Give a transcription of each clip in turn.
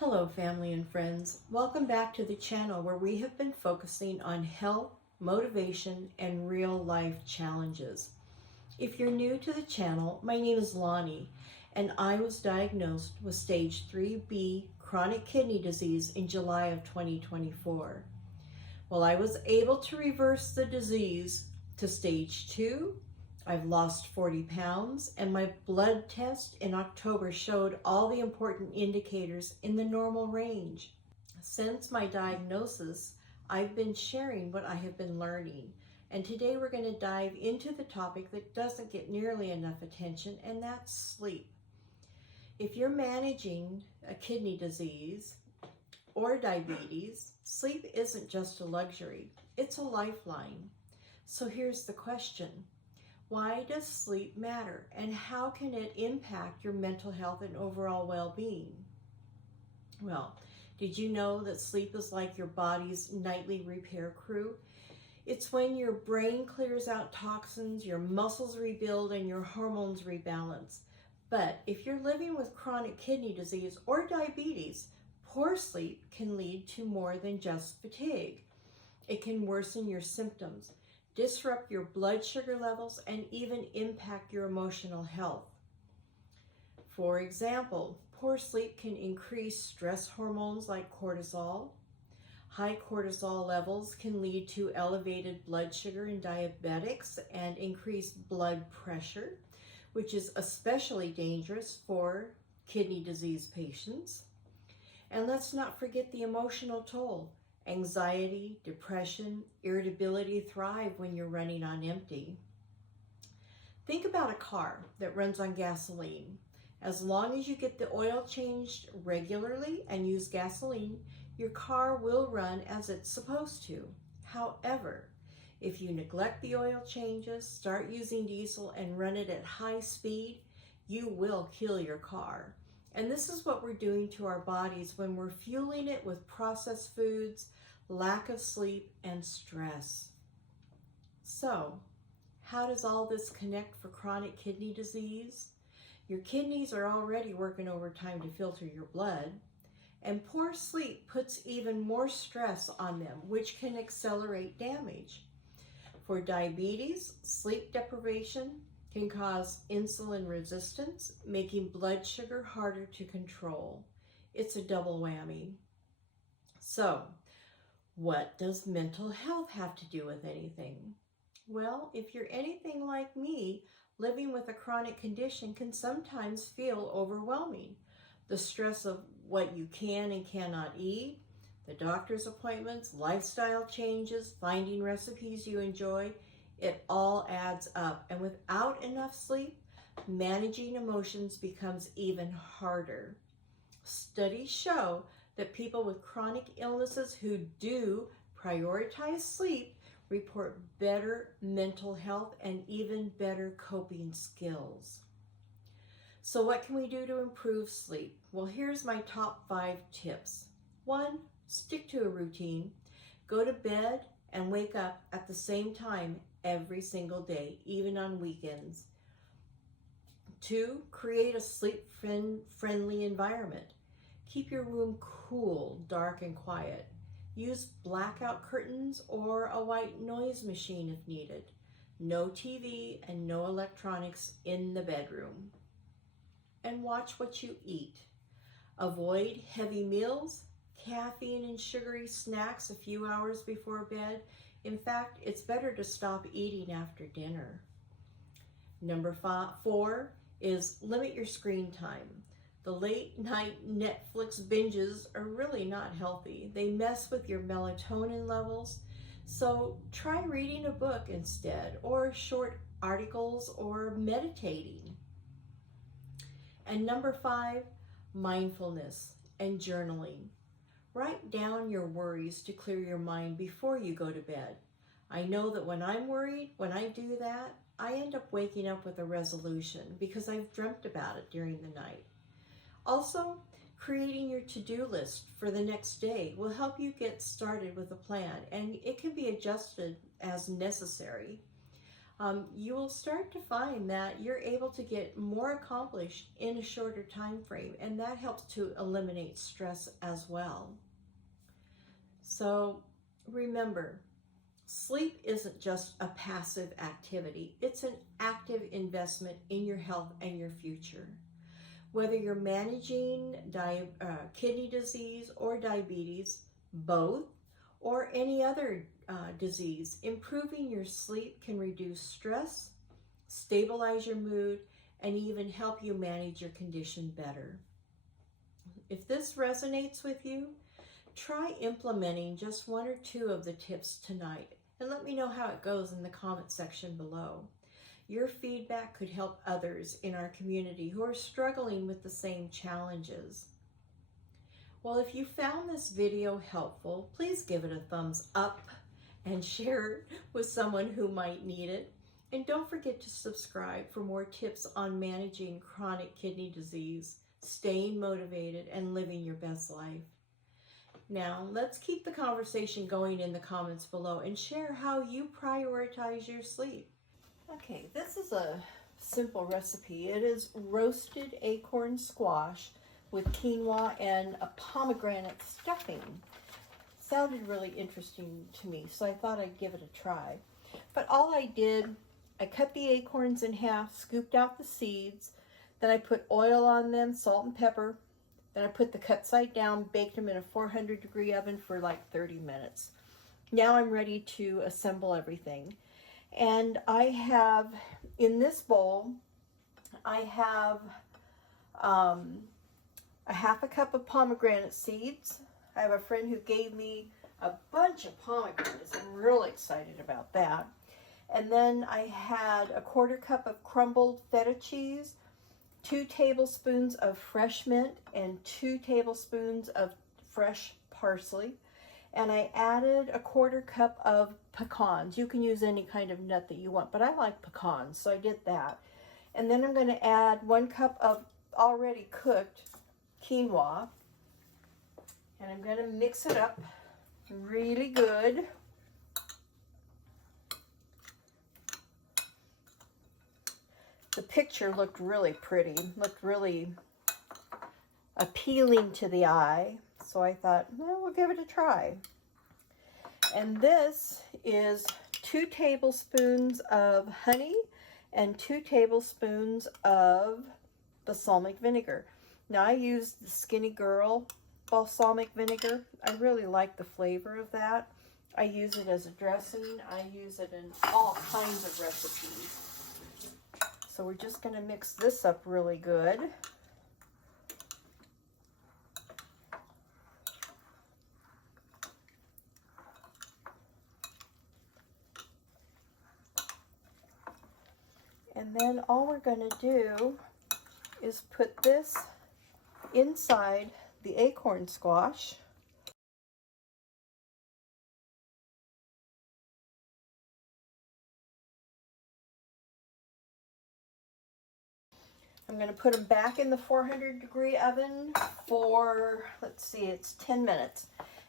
Hello family and friends, welcome back to the channel where we have been focusing on health, motivation, and real life challenges. If you're new to the channel, my name is Lonnie and I was diagnosed with stage 3B chronic kidney disease in July of 2024. Well, I was able to reverse the disease to stage 2. I've lost 40 pounds, and my blood test in October showed all the important indicators in the normal range. Since my diagnosis, I've been sharing what I have been learning, and today we're going to dive into the topic that doesn't get nearly enough attention, and that's sleep. If you're managing a kidney disease or diabetes, sleep isn't just a luxury, it's a lifeline. So here's the question. Why does sleep matter, and how can it impact your mental health and overall well-being? Well, did you know that sleep is like your body's nightly repair crew? It's when your brain clears out toxins, your muscles rebuild, and your hormones rebalance. But if you're living with chronic kidney disease or diabetes, poor sleep can lead to more than just fatigue. It can worsen your symptoms, disrupt your blood sugar levels, and even impact your emotional health. For example, poor sleep can increase stress hormones like cortisol. High cortisol levels can lead to elevated blood sugar in diabetics and increased blood pressure, which is especially dangerous for kidney disease patients. And let's not forget the emotional toll. Anxiety, depression, irritability thrive when you're running on empty. Think about a car that runs on gasoline. As long as you get the oil changed regularly and use gasoline, your car will run as it's supposed to. However, if you neglect the oil changes, start using diesel, and run it at high speed, you will kill your car. And this is what we're doing to our bodies when we're fueling it with processed foods, lack of sleep, and stress. So, how does all this connect for chronic kidney disease? Your kidneys are already working overtime to filter your blood, and poor sleep puts even more stress on them, which can accelerate damage. For diabetes, sleep deprivation can cause insulin resistance, making blood sugar harder to control. It's a double whammy. So, what does mental health have to do with anything? Well, if you're anything like me, living with a chronic condition can sometimes feel overwhelming. The stress of what you can and cannot eat, the doctor's appointments, lifestyle changes, finding recipes you enjoy, it all adds up. And without enough sleep, managing emotions becomes even harder. Studies show that people with chronic illnesses who do prioritize sleep report better mental health and even better coping skills. So what can we do to improve sleep? Well, here's my top 5 tips. 1, stick to a routine. Go to bed and wake up at the same time every single day, even on weekends. 2, create a sleep-friendly environment. Keep your room cool, dark, and quiet. Use blackout curtains or a white noise machine if needed. No TV and no electronics in the bedroom. And watch what you eat. Avoid heavy meals, caffeine and sugary snacks a few hours before bed. In fact, it's better to stop eating after dinner. Number 4 is limit your screen time. The late night Netflix binges are really not healthy. They mess with your melatonin levels. So try reading a book instead, or short articles, or meditating. And number 5, mindfulness and journaling. Write down your worries to clear your mind before you go to bed. I know that when I'm worried, when I do that, I end up waking up with a resolution because I've dreamt about it during the night. Also, creating your to-do list for the next day will help you get started with a plan, and it can be adjusted as necessary. you will start to find that you're able to get more accomplished in a shorter time frame, and that helps to eliminate stress as well. So remember, sleep isn't just a passive activity. It's an active investment in your health and your future. Whether you're managing kidney disease or diabetes, both, or any other disease, improving your sleep can reduce stress, stabilize your mood, and even help you manage your condition better. If this resonates with you, try implementing just one or two of the tips tonight, and let me know how it goes in the comment section below. Your feedback could help others in our community who are struggling with the same challenges. Well, if you found this video helpful, please give it a thumbs up and share it with someone who might need it. And don't forget to subscribe for more tips on managing chronic kidney disease, staying motivated, and living your best life. Now, let's keep the conversation going in the comments below and share how you prioritize your sleep. Okay, this is a simple recipe. It is roasted acorn squash with quinoa and a pomegranate stuffing. Sounded really interesting to me, so I thought I'd give it a try. But all I did, I cut the acorns in half, scooped out the seeds, then I put oil on them, salt and pepper. Then I put the cut side down, baked them in a 400-degree oven for like 30 minutes. Now I'm ready to assemble everything. And I have, in this bowl, I have a half a cup of pomegranate seeds. I have a friend who gave me a bunch of pomegranates. I'm really excited about that. And then I had a 1/4 cup of crumbled feta cheese, 2 tablespoons of fresh mint, and 2 tablespoons of fresh parsley. And I added a 1/4 cup of pecans. You can use any kind of nut that you want, but I like pecans, so I did that. And then I'm going to add 1 cup of already cooked quinoa. And I'm going to mix it up really good. The picture looked really pretty, looked really appealing to the eye. So I thought, well, we'll give it a try. And this is 2 tablespoons of honey and 2 tablespoons of balsamic vinegar. Now I use the Skinny Girl balsamic vinegar. I really like the flavor of that. I use it as a dressing. I use it in all kinds of recipes. So we're just going to mix this up really good. And then all we're going to do is put this inside the acorn squash. I'm going to put them back in the 400-degree oven for, let's see, it's 10 minutes.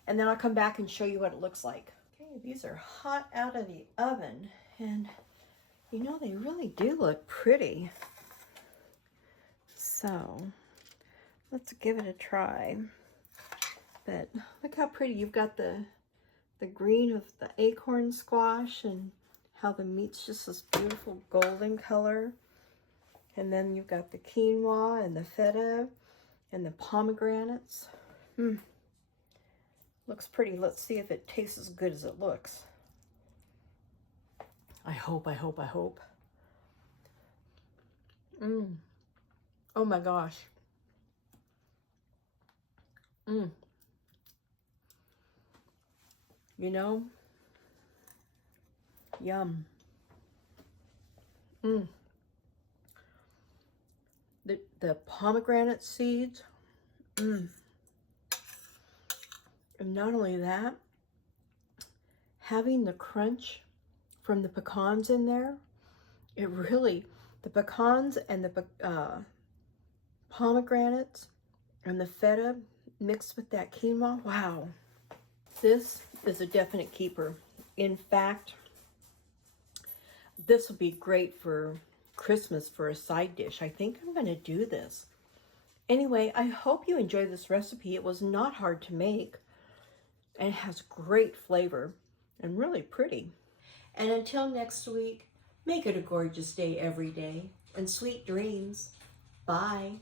And then I'll come back and show you what it looks like. Okay, these are hot out of the oven, and you know, they really do look pretty. So let's give it a try. But look how pretty. You've got the green of the acorn squash and how the meat's just this beautiful golden color. And then you've got the quinoa and the feta and the pomegranates. Looks pretty. Let's see if it tastes as good as it looks. I hope. Oh my gosh. You know, yum. The pomegranate seeds. And not only that, having the crunch from the pecans in there, it really, the pecans and the pomegranates and the feta mixed with that quinoa, wow. This is a definite keeper. In fact, This will be great for Christmas for a side dish. I think I'm going to do this. Anyway, I hope you enjoy this recipe. It was not hard to make and it has great flavor and really pretty. And until next week, make it a gorgeous day every day and sweet dreams. Bye.